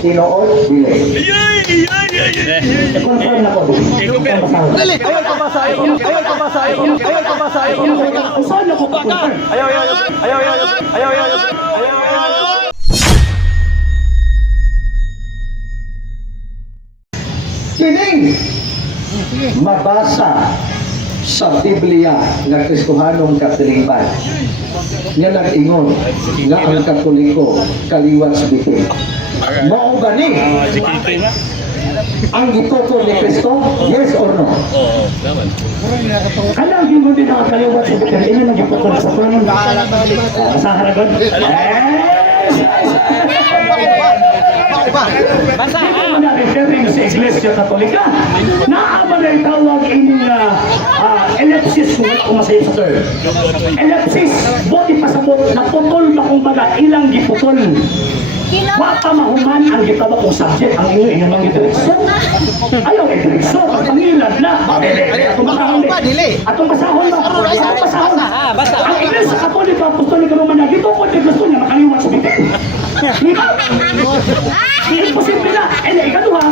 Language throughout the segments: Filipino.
Tinuod, dili. Confirm na ko. Dili. Ayaw pa basahin. Usahan na ko pa-confirm. Ayaw. Kining mabasa sa Biblia nga Kristohanong katilingban. Nga nag-ingon nga ang Katoliko kaliwat sa bitin. Mao gani ang gituto ni Kristo, yes or no? Kanang gingon din ang kaliwat sa bitin. Ino nang gituto sa panon. Sa haragon. Basta na referring sa Iglesia Katolika na ama na itawag ining elepsis kung umasay sa sir. Elepsis, buti pasabot na putol ba kung baga ilang giputol. Wa pa mahuman ang gitawag kong subject ang inyo inamang direksyon. Ayaw direksyon, ang pangilad na. Atong basahon ba? Atong basahon ba? basta. Ang Iglesia Katolika, Apostolika Romana, dito ko gusto niya makaliwat sa bitin. Imposible na. And ikaduha,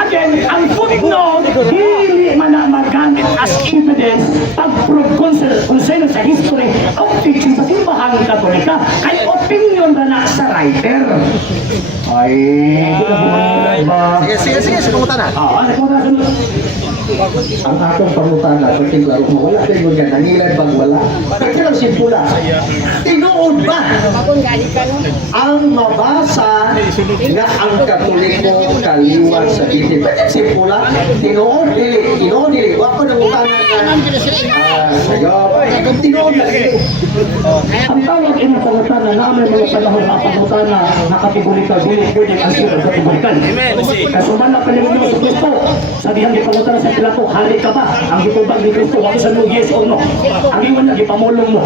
again, ang footnote, hindi man na magamit as evidence pag-prove concern sa history of teaching sa simbahang Katolika. Ay opinion na sa writer. Ay, ba? Sige, pumunta na. Ang atong pangutana, particular, kung wala kayo nga, nangilan bang wala? Particular, simpula. Tinuod ba? Ang mabasa na ang Katoliko kaliwat sa bitin. Pwede simpula. Tinuod, dili. Wako nang utana na. Sayo. Tinuod na dili. Ang tawag inang pangutana na may mga panahon na pangutana na kategorikal, dili ang sila kategorikal. Kasuman na panimunin mo sa Kristo. Sabihan di pangutana sa Pilato, hari ka ba? Ang gitubag ni Kristo, wako sa no, yes or no. Ang iwan na, gipamulong mo.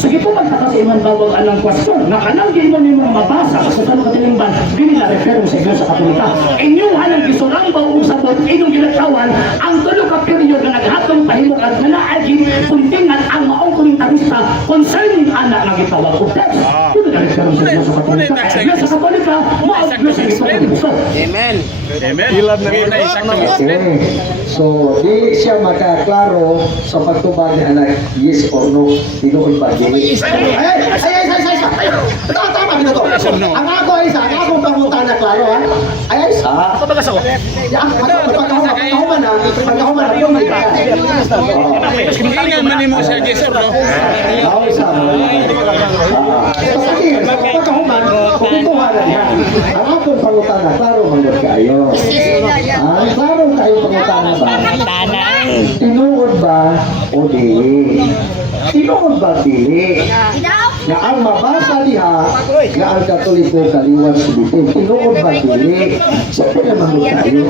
So gitubag na kasi iman tawag anang question na kanang gilman mo mabasa sa susano katilingban, dili na refer sa Iglesia Katolika. Inyuhan ang gisurang ba usabot, inyong ginatawan, ang tulo ka period na naghatong pahimok at nalaagin, puntingan ang maong komentarista concerning anak na gitawag ko text. Dili na refer sa Iglesia Katolika. Iglesia Katolika, maong Iglesia Katolika. Amen. Ilad na rin. So, di siya makaklaro sa pagtubag ni anak, yes or no, tinuod ba, dili. Tama dito to. Ang ako ay isa, ang akong pangutan na klaro ha. Ay isa. Pabagas ako. Pagkahuman na, yung may Ingan man mo siya, yes or no? ako isa. Pagkahuman, pupuntuhan na niya. Ang akong pangutan na klaro, manggod kayo. Ang klaro kayo pangutan na ba? Tinuod ba o dili? Tinuod ba dili? Na ang mabasa diha na ang Katoliko kaliwat sa bitin. Tinuod ba dili? Siyempre naman mo tayo.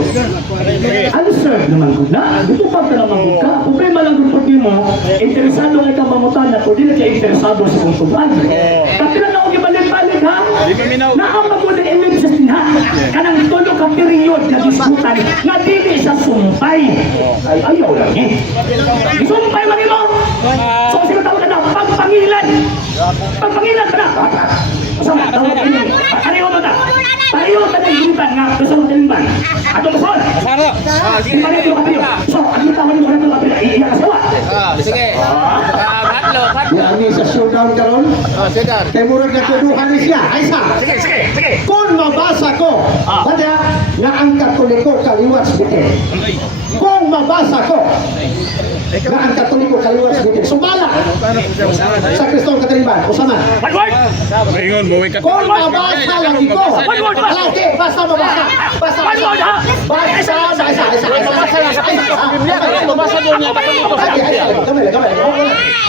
Answer naman ko na. Dito pa ka naman ko ka. Kung kayo malang gusto mo, interesado ka ka mamutan na kung di na kayo interesado sa kong tuban. Kasi na ako ibalik-balik ha? Na ang mamulang ellipsis ha? Kanang tulog ka period na disputan na dili sa sumpay. Ay ayaw lang eh. Sumpay man imo. So sinatawag ka na pagpangilan. Pagpangilan ka na. Sama, tawag ka niya. Pareho mo na. Pareho ka na yung nga gusto mo talimban. Ato ba son? Asaro. Hindi pa rin yung kapilyo. So, ang tawag mo na kapilyo. Iiyak ka sawa. Sige. Hatlo. Yan niya sa showdown karon. Kaya murag natuduhan ni siya. Ay sa. Sige. Kung mabasa ko, badya na ang Katoliko kaliwat sa bitin. Kung mabasa ko, na ang Katoliko kaliwat sa bitin. Sumala sa Kristong Katilingban. Usama. Ingon mo, wake up. Kung mabasa lagi ko. Lagi, basta mabasa. Basta.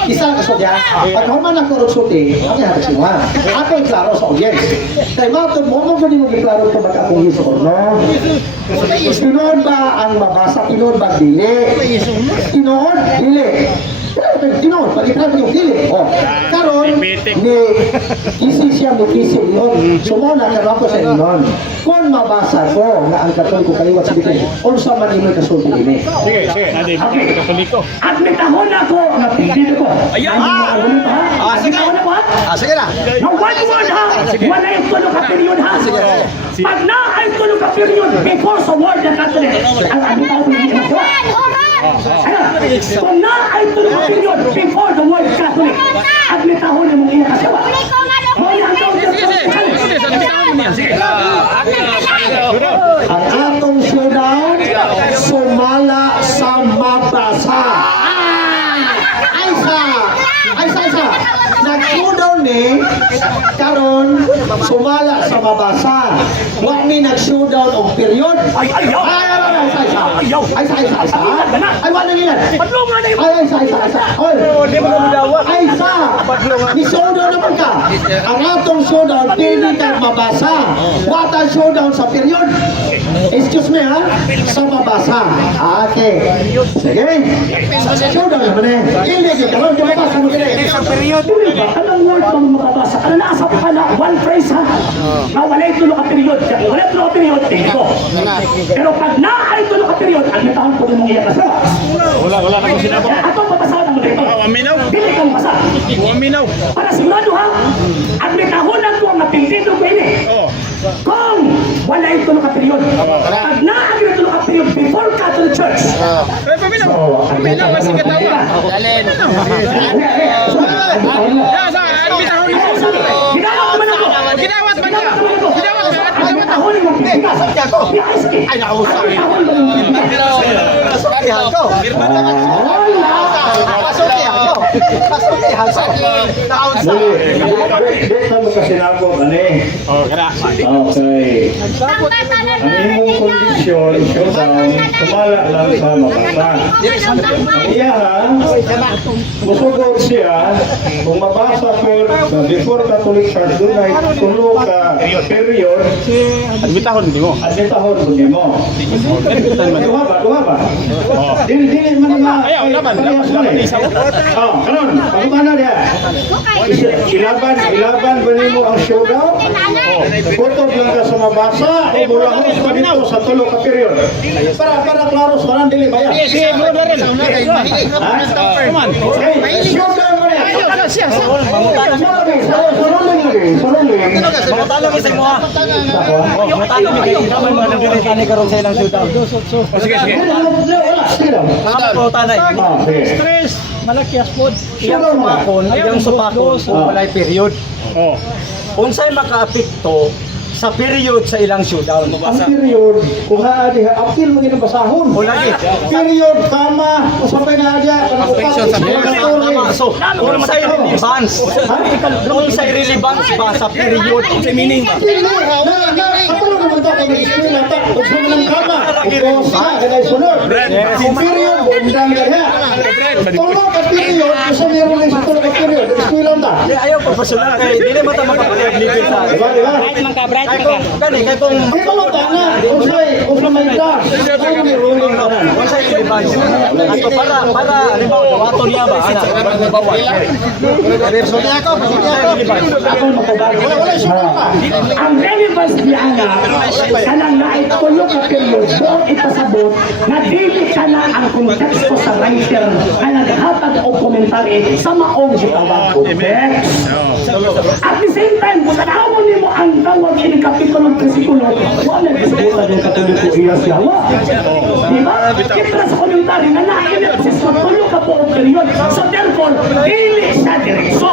Isang kasodya, pag human ang korupsuti, ang ihatag sinuha. Ako yung klaro sa audience. Kaya matod mo, kung ganun mo klaro ito baga akong yes or no. Tinood ba ang mabasa? Tinood ba dili? Tinood? Dili. Tinood, pag-itrap yung dili. Karon, ni kisi siya mo kisi yun. Sumuna, karon ko sa inyon. Kung mabasa ko na ang Katoliko kaliwat sa bitin, unsa man imo'y kasulti ini. Sige. Katoliko. At may tahon ako, napigil ko. Ayan. Sige na po ha? Sige na. Na one word ha? Wala yung tulo ka period ha? Pag na ay tulog ka period before sa word na Catholic. Ang abitaw ng inaswa. Kung na ay tulog ka period before the word Catholic, abitaw ng mong inaswa. Ang atong showdown, sumala sa mabasa. Aysa. Nag-showdown ni, karon sumala sa mabasa. Wa mi nag-showdown og period. Aysa. Ay, wala nila. Aysa. Oy, Aysa. Ni showdown naman ka. Ang atong showdown, pili kang mabasa. Wata showdown sa period. Excuse me ha, sa mabasa. Okay. Sige. Sa showdown naman eh. Pili ka karon di mabasa mo kini. Sa period, anong word bang makabasa? Ano nasa pa na one phrase ha? Na walay tulog ka period. Walay tulog ka period, tingko. Pero pag na ay tulog ka period, ang natahon po mong iyak sa. Wala na ko sinabi. Atong papasahan mo dito. Waminaw. Dili kang basa. Waminaw. Para sigurado ha, ang natahunan ko ang napindido ko ini. Oh. Kung wala yung tulog ka period. Pag na ang tulog ka period before Catholic Church. Waminaw. Waminaw kasi katawa. Dalin. Ya, sa bitahon ni. Ginawat naman ako. Ginawat man ka. Ginawat ka. Ang natahon mo. Ay, nakausap. Dito mo kasi nako ani. Oh, kana. Okay. Ang imong kondisyon, showdown, sumala lang sa mabasa. Iya ha, musugod siya, kung mabasa ko before Catholic Church, doon ay tulo ka period, Bitahon di mo. at bitahon ko niyo mo. Duha ba? Dili man nga. Ayaw, laban isaw. Karon, pagmana dia. Ilaban ba nimo ang showdown? Putog lang ka sa mabasa o bulahos pa dito sa tulo ka period. Para klaro sa kanan dili bayan. Sige, bro na rin. Come on. Okay, showdown mo yan. Ayaw, siya. Oh, sige. Stress, malakyas pod. Iyang supakon, walay period. Oh. Unsay makaapekto sa period sa ilang showdown? Ang period, kung haadi ha, apil mo ginang basahon. O lagi. Period, kama, usapay na adya, So, unsay relevance? Unsay relevance ba sa period? Unsay meaning ba? Kapalo naman ito, kung nag-isipin natin, kung sino ng kama, ipos na, ganay sunod. Kung period, undang ganyan. Tulog at period, gusto meron lang sa tulog at period, iskuilan ta. Ayaw pa pasunod kay dili mo ta makapalig sa. Diba? Kay kung Ikaw ta na, kung sa may gas, kung may ruling na. unsay relevance? Ato para halimbawa dawaton niya ba ana bawal. Ang relevance niya nga, kanang naitulog ka period, doon ipasabot na dili ka na ang konteksto sa writer na naghatag o komentary sa maong gitawag context. At the same time, kung tanawon mo ang tawag in kapitulo ng versikulo, wala kasabutan yung katoliko iya siya. Diba? Kita sa komentary na naiinip sa tulog ka po o period. So therefore, dili siya diretso.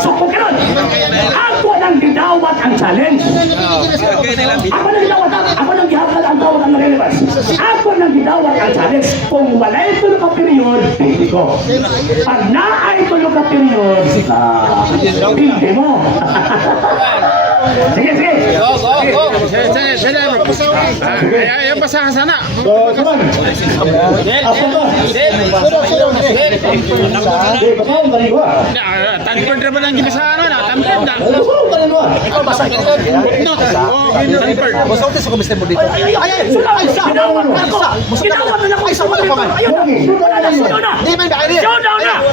So kung gano'n, ako nang didawat ang challenge. Ako nang gihapal ang tawag ang relevance. Ako nang didawat ang challenge. Kung wala'y tulog ka period, hindi ko. Pag naay tulog ka period, hindi mo. Sige. Go. Ayaw basahan sana. So, saman. Asa ba? Di, basahon ba niyo? Tanpon na ba lang gibasahan na? Tanpon na. Basahon ba niyo? No. Oh, tanpon. Busote sa komisyon mo dito. Ginawat na ako.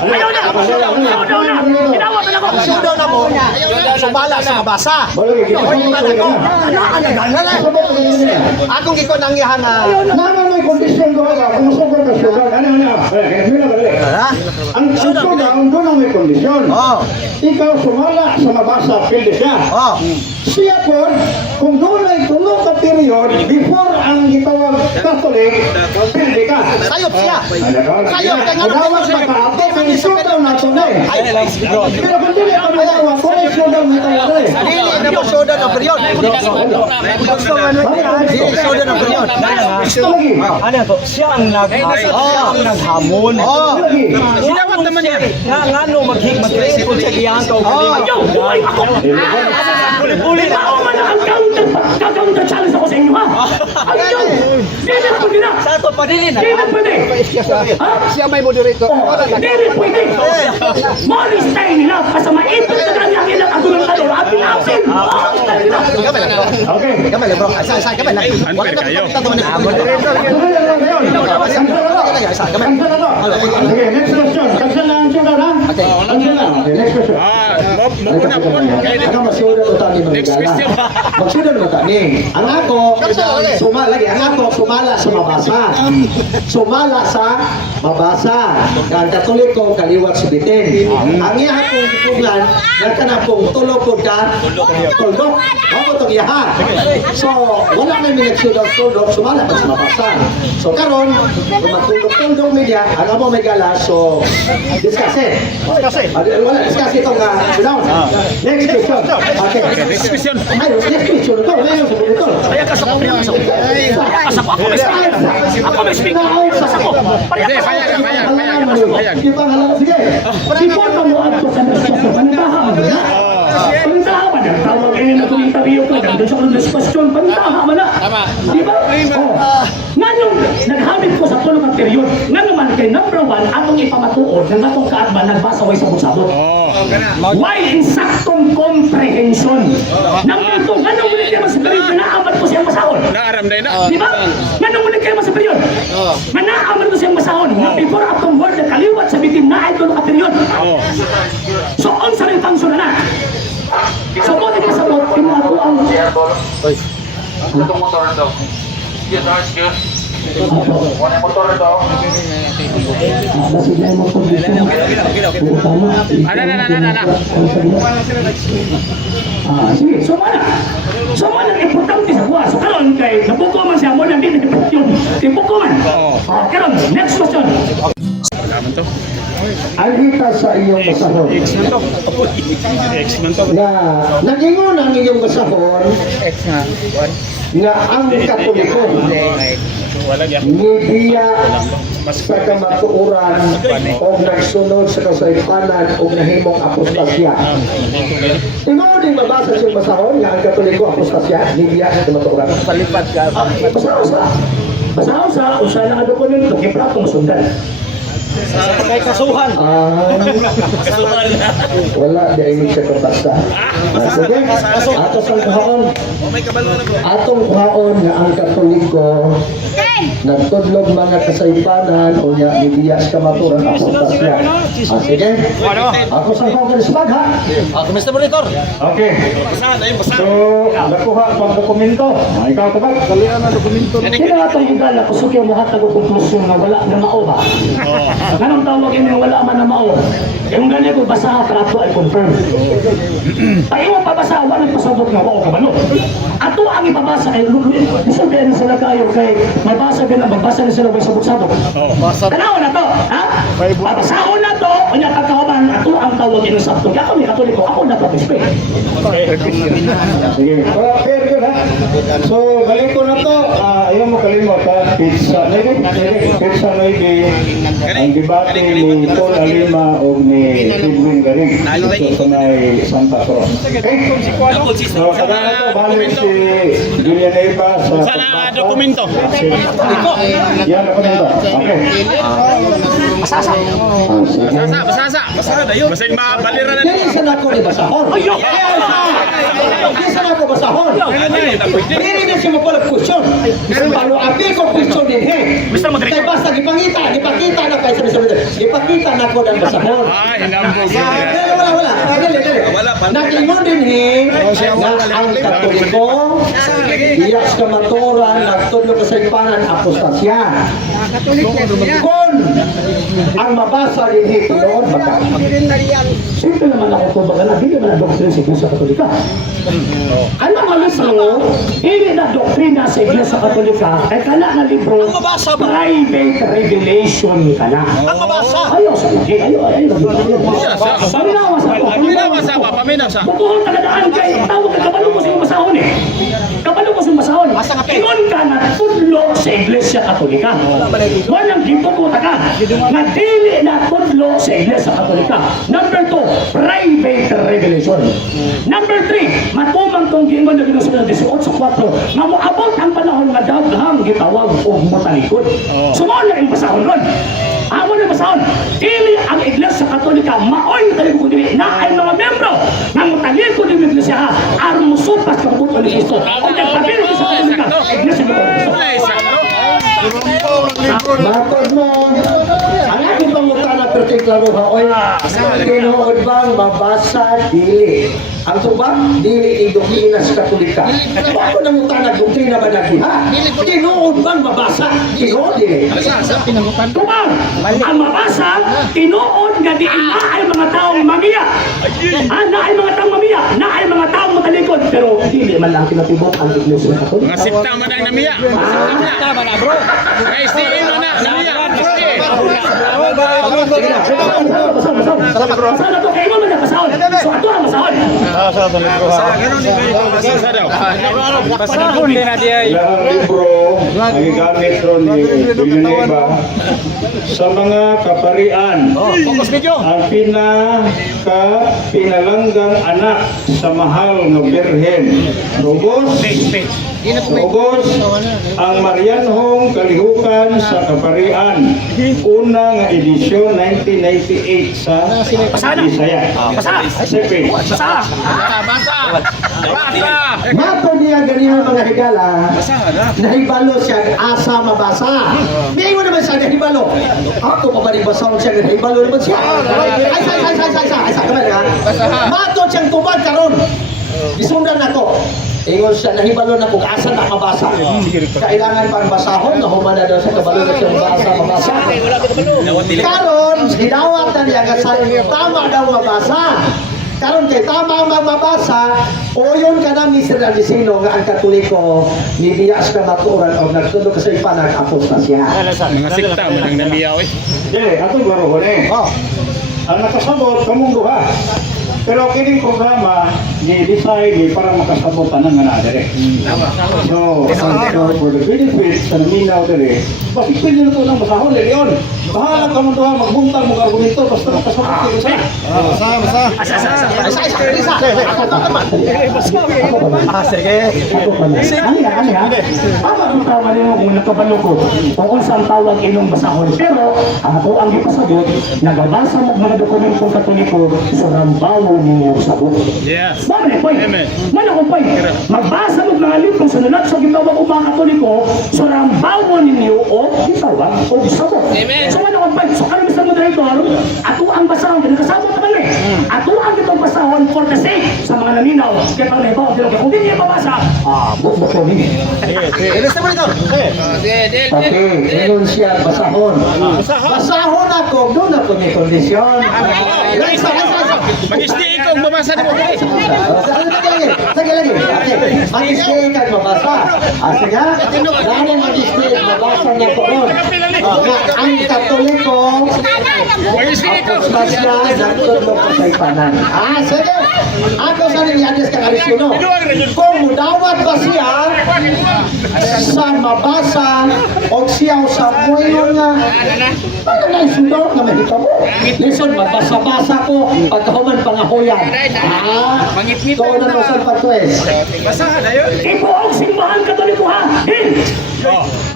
Ayaw na. Ginawat na ako. Showdown na mo. Sumala sa mabasa. Balagi, Akong giko nang yahan na Naman may kondisyon ko ba? Kung masukot ka sugar, ano? Ha? Ang showdown, doon ang may kondisyon. Oh. Ikaw sumala sa mabasa, pwede siya. Oh. Siya po, kung doon ay tulo ka period, before ang gitawag Catholic, pwede ka. Sayop siya. Sayop, madawat pa ka, ako kung showdown na ito na eh. Pero kung dili ka madawat, kung ay showdown na ito na eh. Dili na mo showdown ng period. Dili showdown ng period. Ito lagi. Ano to? Siya ang naghamon. Oh. Dapat naman yan. Nga no mag-create kung siya giyahan ka. Ayaw, buhay ako! Puli-puli na. Ako man ang counter challenge ako sa inyo, ha? Ayaw! Di na pwede na! Sa to padili na. Di na pwede! Ha? Siya may moderator. Di na pwede! Morning style nila, kasi maipit na kami ang ilang argumentador at pinapin! Morning style nila! Okay. Kamay lang bro. Sa kamay lang. Unfair kayo. Moderator. Cancel na to. Sige, next question. Cancel na ang showdown, ha? Cancel na. Okay, next question. Muna po. Ang masuda to tani ng Next question. Magsuda mo tani. Ang ako sumala sa mabasa. Sumala sa mabasa. Ang Katoliko kaliwat subitin. Ang iya akong ipunan nagkanapong tulog ko ka. Tulog. Ako to iyaha. So wala na mi nagsuda sumala pa sa mabasa. So karon kung matulog media, ang amo may gala so discuss it. Wala discuss ito nga. Next question. Okay. Next question. Ay, next question ito. Ngayon sa ito. Kaya kasama ko yung kasama. Ako may speak. Ako may speak. Kasama ko. Payag. Di ba halaga? Sige. Before ka mo ato sa diskusyon, panitaha mo na. Panitaha mo na. Tawag kayo na kung interview ko. Ganda siya kung diskusyon. Panitaha mo na. Di ba? Nga nung naghamit ko sa tulong ng period, nga naman kay number 1, atong ipamatuod ng atong kaadman nagbasaway sa sabot. Why insaktong comprehension? Number 2, nga nung ulit kayo sa period, naaman ko siyang masahon. Naaram day na. Di ba? Nga nung ulit kayo sa period, nga naaman ko siyang masahon. Nga before atong word na kaliwat sa bitin na ay tulong ka period. So, on sa rin function na. So, mo din masabot, pinato ang... Itong motor ito. Excuse. One motor ito. Basig na yung mga kondisyon. Sige, so mana importante sa buwan. So karon kay nabuko man siya mo nang din yun. Tibuko man. Karon, next question. Salamat to. Ang hita sa iyong masahon na nagingon ang iyong masahon na ang Katoliko nibiya sa kamatuuran o nagsunod sa kasaypanan o nahimong apostasya. Tingnan din mabasa siyang masahon na ang Katoliko apostasya nibiya sa kamatuuran. Basa-usa, usa na nga dokumento, kipratong sundan. Kay kasuhan. Wala dahil siya kapasta. Sige, atong kuhaon nga ang Katoliko nagtudlog mga kasaypanan o niya nibiyas kamaturan apostasya. Sige, ako sa congressman ha. Mr. Monitor. Okay. So, nakuha pang dokumento. Ikaw ka ba? Kalian na dokumento. Kaya nga itong higala, kusukyo mo hatag o konklusyon na wala na mao ba? Ganong tawag yun yung wala man na mao. Yung ganyan ko basaha para ito ay confirm. Ay mo pabasa, walang pasabot nga wao ka balo. Ato ang ipabasa ay sabihin na sila kayo kay mabasa din ang magbasa na sila may sabot-sabot. Tanaw na to, ha? Babasahon na to, kanya kakawaman, ato ang tawag yun sa ito. Ako may Katoliko, ako na participate. Sige. Fair yun ha. So, balik ko na to. Ayaw mo kalimot ha. Pizza. Pizza na ang debate ni Paul Alima o ni Edwin Garig. So, sa may Santa Cruz. Okay? So, sa na to, balik si Villanueva sa Sana dokumento. Yan, dokumento. Okay. Masasa. Basasa. Basig mabalira na. Dili sa nako ni basahon. Dili sa nako basahon. Dili na siya mapalag question. Pero abi ko question din he. Kaya basta gipakita na kay sabi. Gipakita Nakita na ko ng basahon. Ay, hinambog. Wala. Dali. Nagingon din na ang Katoliko, iyas ka maturan, nagtudlo ka sa ipanan, apostasya. Kung ang mabasa din tinuod baka. Simple naman ako ito, baga na, hindi naman ang doktrina sa Iglesia Katolika. Alam mo, mismo, hindi na doktrina sa Iglesia Katolika, ay kala nga libro, private revelation ka na. Ang mabasa. Ayaw sa laki, ayaw. Paminawa sa ako. Paminaw sa. Bukuhon tagadaan kay, tawag ka, kabalo ko sa yung masahon eh. Kabalo ko sa yung masahon. Ingon ka na tudlo sa Iglesia Katolika. Walang gipukuta ka. Na dili na tudlo sa Iglesia Katolika. Number 2, private revelation. Number 3, matumang tong giingon na ginusunod 18:4 nga moabot ang panahon nga daghang gitawag og matalikod. Sumo na yung basahon ron. Amo na basahon. Dili ang Iglesia Katolika maoy talikod dili na ay mga membro ng matalikod ng Iglesia aron musupas sa kabuton ni Kristo. Kung nagpabilis sa Katolika, Iglesia Katolika. Matod mo, ang aking pangutana partiklaro ha, oy, tinuod bang mabasa dili? Ang subak, dili idoktrina sa Katolika. Ako nang utana, doktrina ba nagiha? Tinuod bang mabasa? Tinuod dili. Kumar, ang mabasa, tinuod nga di na ay mga taong mamiya. Na ay mga taong mamiya, na ay mga taong matalikod. Pero hindi man lang pinatibok ang Iglesia Katolika. Mga sikta man ang namiya. Tama na, bro. Mga STM na na. Namiya. STM. Masahon na to, kayo mo na masahon. So ato ang masahon. Basa daw. Pasahon din na di ay. Ilang libro ang gigamit ron ni Villanueva sa mga kaparian. Focus video. Ang pinalanggang anak sa mahal na Birhen. Rugos ang Marianhong Kalihukan sa Kaparian. Una nga edisyon 1998 sa Bisaya. Isipin. Basa. Matod niya ganyan mga higala, nahibalo siya asa mabasa. May mo naman siya nahibalo. Ako pa ba rin basahon siya, nahibalo naman siya. Ay, kamay ha. Matod siyang tubag karon. Isundan ako. Ingon siya, nahibalo na kung asa na mabasa. Kailangan pang basahon, nahumana daw sa kabalo na siyang mabasa. Karon, hinawat na niya kasi tama daw mabasa. Karon kay tama ang mabasa, uyon ka na Mr. Alisino nga ang Katoliko, nibiyas ka maturan o nagtulog ka sa ipanag apostasya. Mga sikta man ang namiya. Dili, atong laro ni. Ang nakasabot kamong duha. Pero kining programa ni decide ni para makasabot tanan nga naa dire. So, for the benefit sa minaw dire, bakit pwede na to nang masahol leon? Bahala ka mo duha magbuntag mo argumento basta makasabot kayo sa. Ani ha. Tama ang tawag nimo kung nakabalo ko. Kung saan tawag inong basahon. Pero ako ang ipasabot, nagabasa mo mga dokumentong Katoliko sa Rambaw ninyo sa buko. Yes. Bakit po? Amen. Mana ko po? Magbasa mo mga libro sa nulat sa gitawag o mga Katoliko sa Rambaw ninyo o gitawag o sabot. Amen. So ano ko po? So ano Mr. Moderator? Ato ang basahon, nakasabot naman eh. Ato ang itong basahon for the sake sa mga naninaw. Kaya pang may bawa, kung hindi niya mabasa, bukbuk ko niya. Okay, ingon siya basahon. Basahon ako, doon ako may kondisyon. Mag-stay ikaw, mabasa mo. Sige lagi. Mag-stay ka mabasa. Sige, dahil mag-stay, mabasa niya ko ron. Ang Katoliko, Mag-stay ikaw. apostasya, nagtulog ko sa ipanan. Sige. Ako sa rin i-address kang Arisino. Kung mudawat ba siya sa mabasa o siya sa buhay nga, ano na isundok na mahita mo? Listen, magbasa-basa ko pagkahuman pangahuyan. Doon na to sa patuwes. Ibuong simbahan Katoliko ha! Hin!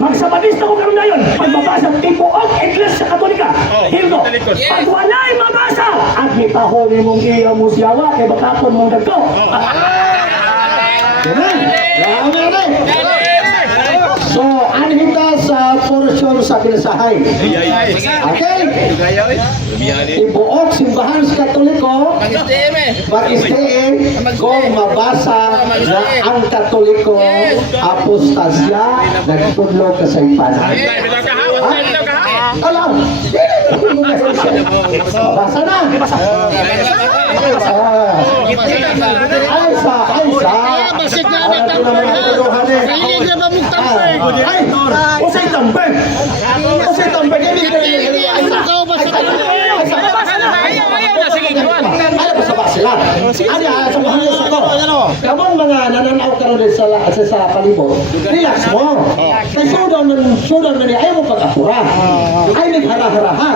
Magsabadista ko karoon na yun. Pagbabasa, ibuong Iglesia Katolika. Hildo, pag wala'y mabasa, at may pahuli mong iya mo siyawa, kay bakapon mong dagko. So, anhita sa portion sa pinasahay. Okay? Ibuok simbahan sa Katoliko, mag-stay kung mabasa na ang Katoliko apostasya nagtudlo ka sa ipanan. Alam, mabasa na. Usay tambay. Usay tambay. Kamon mga nananaw karon sa palibot, relax mo. Kay sudan man ni ayaw mo pag-apura. Ay naghara-haraha.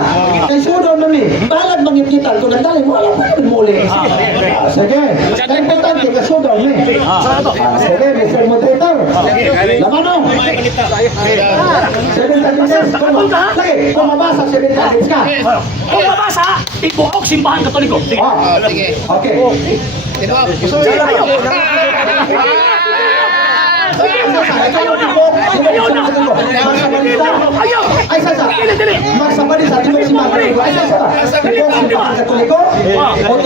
Kay sudan man ni balad mangipitan kung nagdali mo alam pa mo ulit. Sige. Kay importante ka sudan ni. Sige, Mr. Moderator. Laman mo. Sige, kung mabasa 7 minutes ka. Kung mabasa, ibuok simbahan Katoliko. Sige. Okay. Ay, sasa. Magsama din sa ating simbahan Katoliko. Ay, sasa. Simbahan Katoliko. Ikaw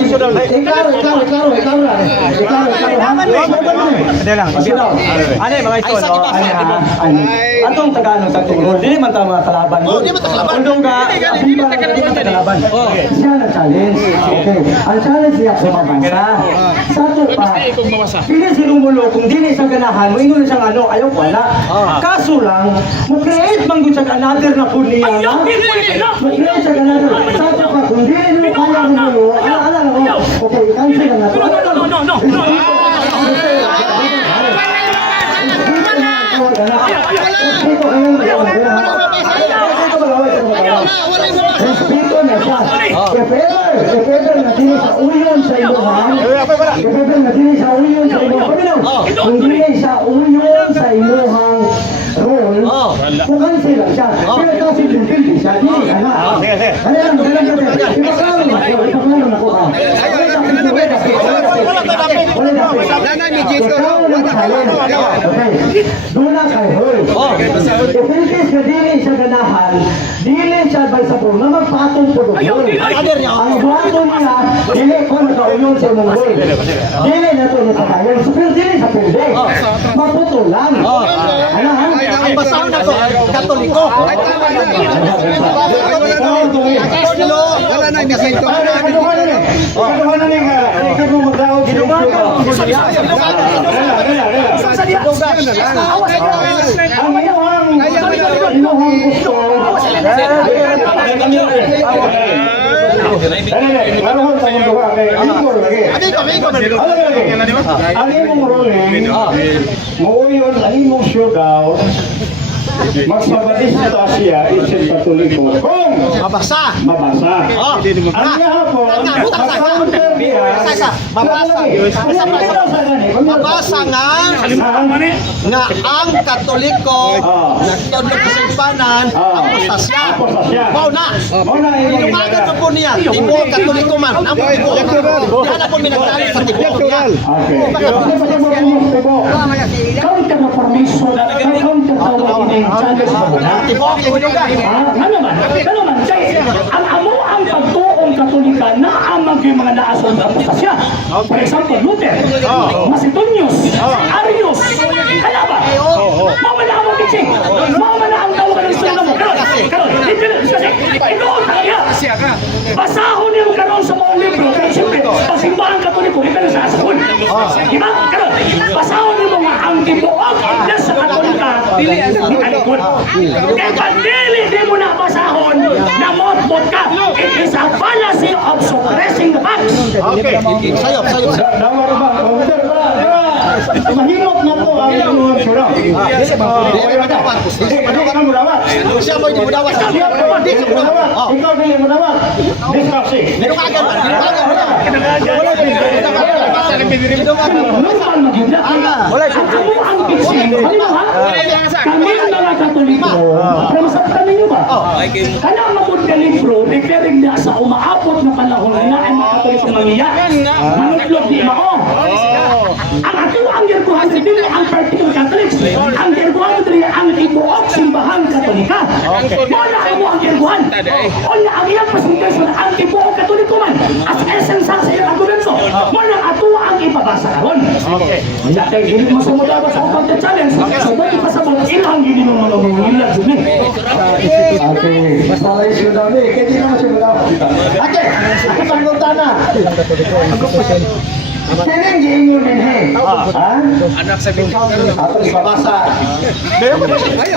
Ano yung mga ito, no? Atong Tagalog sa tungkol, di man tama kalaban. Di man kalaban. Kung ka, di man kalaban. siya na-challenge. Okay. Ang challenge niya kumabasa. Sa ito pa, pili sinumulo kung di na isang ganahan, mo ingon siyang ano, ayaw wala. Kaso lang, mag-create man kung siyang another na po niya. Mag-create siyang another. Sa ito pa, kung di na kaya mo, ala ko. Okay, cancel na natin. No. Respeto na siya. If ever na dili sa uyon sa imuhan, kung dili sa uyon sa imuhang role, kung cancel lang siya. Pero kasi hindi siya, hindi ka na. Kaya lang, ipagkaroon ako. Doon na kay Hoy. If in case na dili siya ganahan, dili siya by sa na magpatong po doon. Ang buhaton niya, dili ko nagkaulong sa mong Hoy. Dili na ito natakayon. Pero dili sa pwede. Maputol lang. Ang basahan na to, Katoliko. Wala na, hindi kayo. Ano na yung ikaw magdaog? Ang imong ruling, muuyon ang imong showdown, magsabadis sa Asia, isip Katoliko. Kung Mabasa. ang hapon, Mabasa nga ang Katoliko nagtudlo sa simbahan apostasya. Mao na. Inumagan pa po niya. Tibo Katoliko man. Ang tibo. Yan po minagdali sa tibo. Counter na permission, counter tawag ini challenge mo na. Tibo. Ano man? Ang amo ang pagtuong Katolika na amang yung mga naasong apostasya. For example, Luther, Macedonius, Arius, kaya ba? Mamala ang teaching. Mamala ang tawagan ng sunan mo. Karon, inoon kaya. Basahon yung karon sa mga libro. Kaya siyempre, pasimbahan Katoliko, ito na sa asahon. Diba? Karon, basahon yung mga ang tibuang iglesia sa Katolika, dili ang alikod. Kaya pandili, di mo na basahon na mot-mot ka. It is a fallacy of suppressing the facts. Sayop. mahirap na to ang inyong sura. Hindi ka na mudawat. Siya mo hindi mudawat. Ikaw dili mudawat. Disrupsi. Meron ka agad ba? Normal maganda. Wala ang fixing. Kami mga Katoliko. Pero masaktan ninyo ba? Kana magod ka libro, referring na sa umaabot na panahon na ay mga Katoliko mangiya. Manutlog di mo. Ang ato ang girkuhan sa dili ang particular Catholics. Ang girkuhan dili ang ibuok simbahan Katolika. Wala mo ang girkuhan. Wala ang iyang presentation ang ibuok Katoliko man. As essence sa iyang argumento. Wala ato ang ipabasa karon. Okay. Ya kay dili mo sumuda sa upang challenge. So dili pasabot ilang gini mo mga mga jud. Okay, mas malay siya daw ni. Kaya di naman siya daw. Okay, ako pagpunta na. Kailan giingon din ha? Anak sa bintang. Ako ipabasa. Ayaw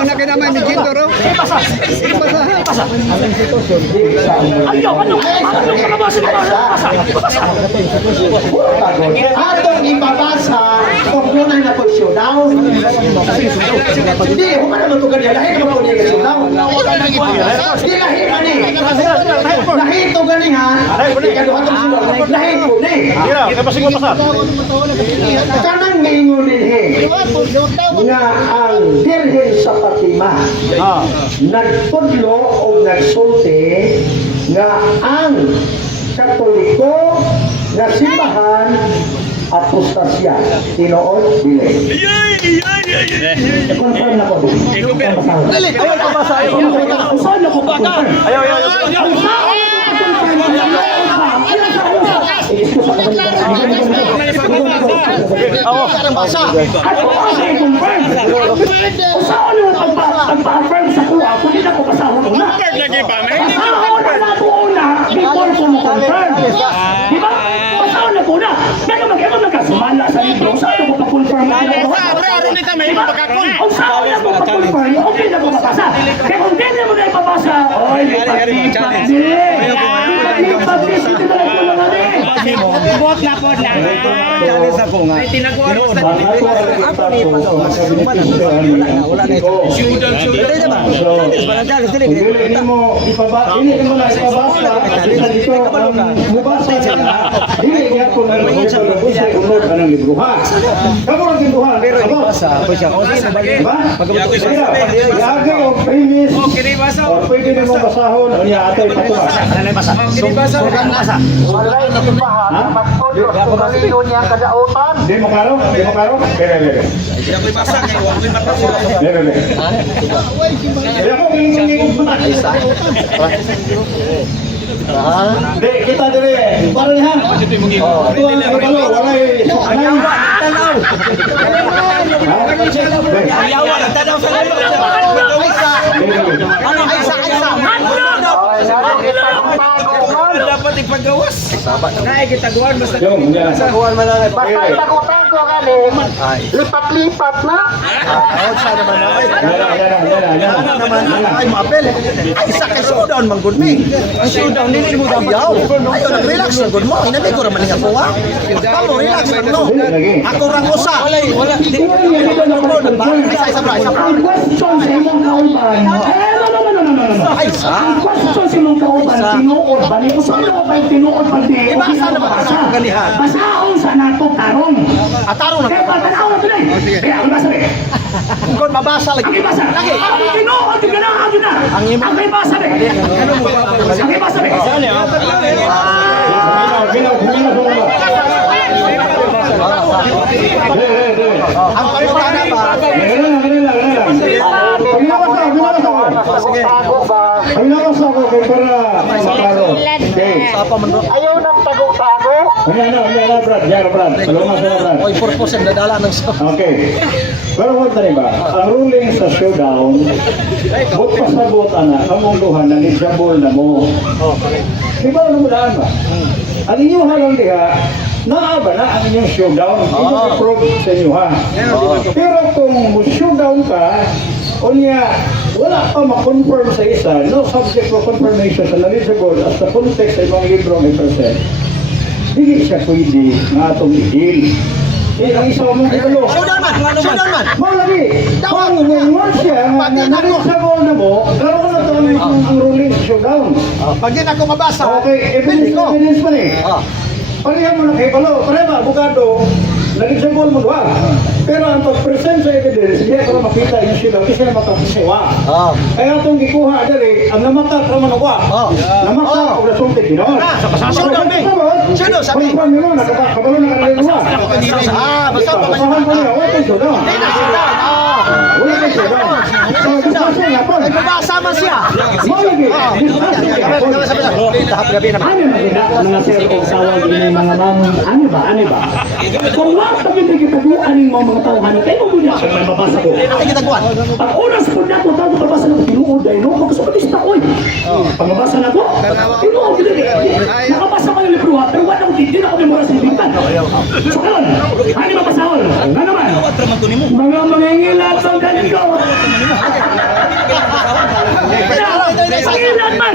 na kayo naman ni Ginto, ro. Ayaw, ano ka ba sa Atong ipabasa kung tunay na pag-showdown. Hindi, kung ano naman ito ganyan, lahi naman po niya showdown. Hindi, lahi man eh. Lahi ito ganyan ha. Lahi ito ni. Kanang ngayon din nga ang Birhen sa Fatima nagpudlo o nagsulti nga ang Katoliko na simbahan apostasya. Tinoon, dili. confirm na ko. Dali, ayaw pa basa. Saan ako ba? Ayaw. Basa. Ako ang i-confirm. Saan mo pagpa-affirm sa kuha kung hindi ako basahon una? Lagi pa, may Basahon na na ko una before ko mo confirm. Di ba? Basahon na ko una. Pero mag-ito nagkasumala sa libro. Saan ako pa-confirm na ako? Pero nito may pagkakon. Kung saan ako pa-confirm, okay na ko mabasa. Kaya kung hindi mo na ipabasa, oy, lipat din. Lipat din. Hindi na lang ko lang Bot na po na. Challenge ako nga. Wala na ito. Hindi mo ipabasa dito ang mubasa niya. Hindi nga kung ano sa unod anong libro ha. Kamu ang libro ha. Pero ibasa ko siya kasi mabalik ba? Yagi o premise. O pwede mo basahon o niya atay patuwa. Ano basa? Basa. Ha? Di mo karo? Bebe. Kaya mo ngingin pa. Di kita dire. Para niya. Ito ang kabalo, wala anay. Ayaw, tanaw sa lalo. Dapat ipagawas. Naikitagawan basta. Yung, yan. Lipat-lipat na. Ay, mapel. Ay, isa kay showdown man gud mi. Ang showdown nili mo daw yaw. Ayo nag-relax na gud mo. Inabi ko ra man nga buwa. Kamu relax lang no. Ako rang usa. Wala. Isa bra. Ang question sa imong kauban. No. Ay, sa. Ang question sa imong kauban, tinuod ba ni usa mo ba tinuod pag di? Ibasa na ba sa kanihan? Basahon sa nato tarong. Ataro na. Kaya patanaw na tunay. Kaya ang basa rin. Kon mabasa lagi. Ang ibasa. Lagi. Ang tinuod ka na. Ang ibasa rin. Ang ibasa rin. Ang paliwanag ba? Ayaw ng tago-tago. Oy, purpose ang dadala ng Okay. Pero huwag na rin ba? Ang ruling sa showdown, huwag pasabot anak, kamungguhan na nijabol na mo. Di ba ano mo daan ba? Ang inyong halang diha, naaba na ang inyong showdown. Ito i-prove sa inyo ha. Pero kung showdown ka, unya, wala pa ma-confirm sa isa, no subject for confirmation sa knowledgeable as the context sa ibang libro may present. Hindi siya pwede nga itong i-deal. Ang isa mong ito. Showdown man. Mga lagi, kung ngayon siya, knowledgeable na mo, karoon na ito ang ruling sa showdown. Pag di na ko mabasa, Okay, evidence pa eh. Pareha mo na kay Palo, pareha ba, abogado, knowledgeable mo doon. Pero ang pag-present sa evidence, hindi ko makita yung sila kasi sila makapisiwa. Kaya itong gikuha dali, ang namata sa manuwa. Namata o nasunti ginoon. Sino sabi? Kung nyo, kabalo na kanalinuwa. Basahan ko niya, wala kayo doon. Wala kayo doon. So, discussion nga po. Nagbabasa man siya. Malagi, discussion nga po. Ano na gina mga sir o sawag ini mga mang ano ba? Kung wala pa gid gitabuan ning mga tawhan kay mo muna sa mabasa ko. Ate kita kuan. Ang oras po na ko tawo mabasa na ko tinuod ay no magsubalista oy. Pangabasa na ko. Tinuod gid. Nakabasa ko yung libro ha, pero wala ko hindi na ako memorasa sa bitan. So karon, ano mabasahon? Nga naman. Mga mangingilat sa ganito. Mangingilat man.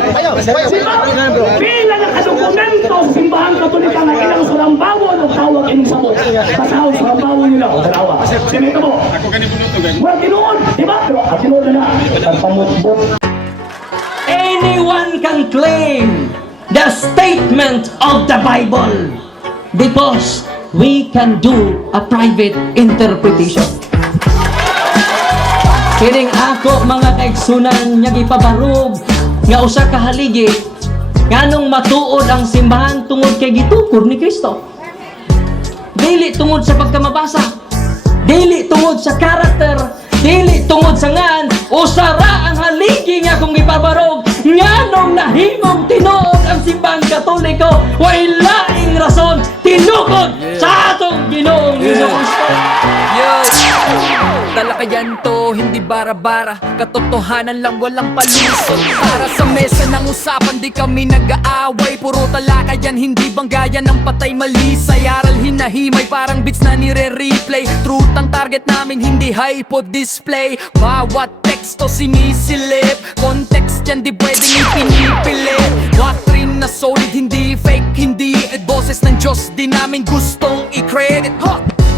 Pila na kadokumento sa simbahan katolika nga ilang sulambawo o tawag ining sabot. Basahon sulambawo nila o dalawa. Sino mo? Ako ganito to, gan. Wala tinuod, di ba? Pero tinuod na na. Pagpamutbot. Anyone can claim the statement of the Bible because we can do a private interpretation. Kining ako mga kaigsunan nga gipabarog nga usa ka haligi nganong matuod ang simbahan tungod kay gitukod ni Kristo. Dili tungod sa pagkamabasa, dili tungod sa karakter, dili tungod sa ngan usara ang haligi nga kung gipabarog nganong nahimong tinuod ang simbahan Katoliko way laing rason tinukod sa atong Ginoong Hesus Kristo. Talakayan to, hindi bara-bara. Katotohanan lang, walang palusot. Para sa mesa ng usapan, di kami nag-aaway. Puro talakayan, hindi banggayan ng patay malisay. Aral hinahimay, parang beats na nire-replay. Truth ang target namin, hindi hypo display. Bawat teksto sinisilip, context yan di pwedeng ipinipilit. Doctrine na solid, hindi fake, hindi boses ng Diyos, di namin gustong i-credit.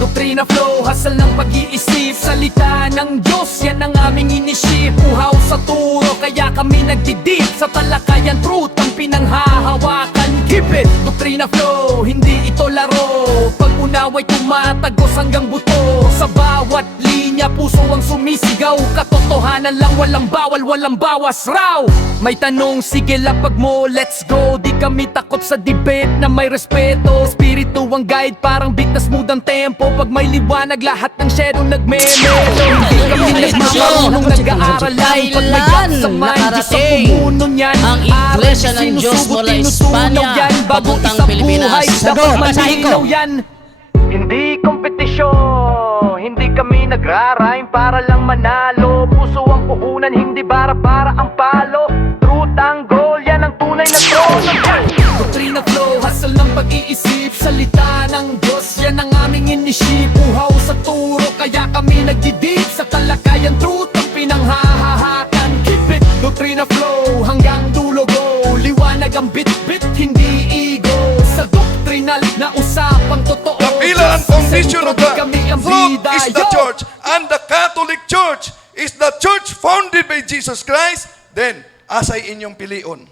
Doktrina flow, hasal ng pag-iisip. Salita ng Diyos, yan ang aming inisip. Uhaw sa turo, kaya kami nagdidip. Sa talakayan, truth ang pinanghahawakan. Keep it! Doktrina flow, hindi ito laro. Pag-unaway tumatagos hanggang buto. Sa bawat linya, puso ang sumisigaw. Katotohanan lang, walang bawal, walang bawas raw. May tanong, sige lapag mo, let's go. Di kami takot sa debate na may respeto. Spirito ang guide, parang beat na smooth ang tempo. Pag may liwanag, lahat ng shadow nagme-melo. Hindi kami nagmamarunong nag-aaral lang. Pag may gap sa mind, Diyos ang pumuno niyan. Ang Iglesia ng Diyos mula Espanya, papuntang Pilipinas. Dapat malinaw yan. Hindi kompetisyon, hindi kami nagra-rhyme para lang manalo. Puso ang puhunan, hindi bara-bara ang palo. Truth ang goal, yan ang tunay na trono. Doktrina flow, hasal ng pag-iisip. Salita ng Diyos, yan ang aming inisip. Uhaw sa turo, kaya kami nagdidip. Sa talakayan, truth ang pinanghahahakan. Keep it, doktrina flow, hanggang dulo go. Liwanag ang bit-bit, hindi ego. Sa doktrinal na usapang totoo. The pillar and foundation of the Kami ang truth bida, is the yo! church, and the Catholic Church is the church founded by Jesus Christ. Then, asay inyong pilion.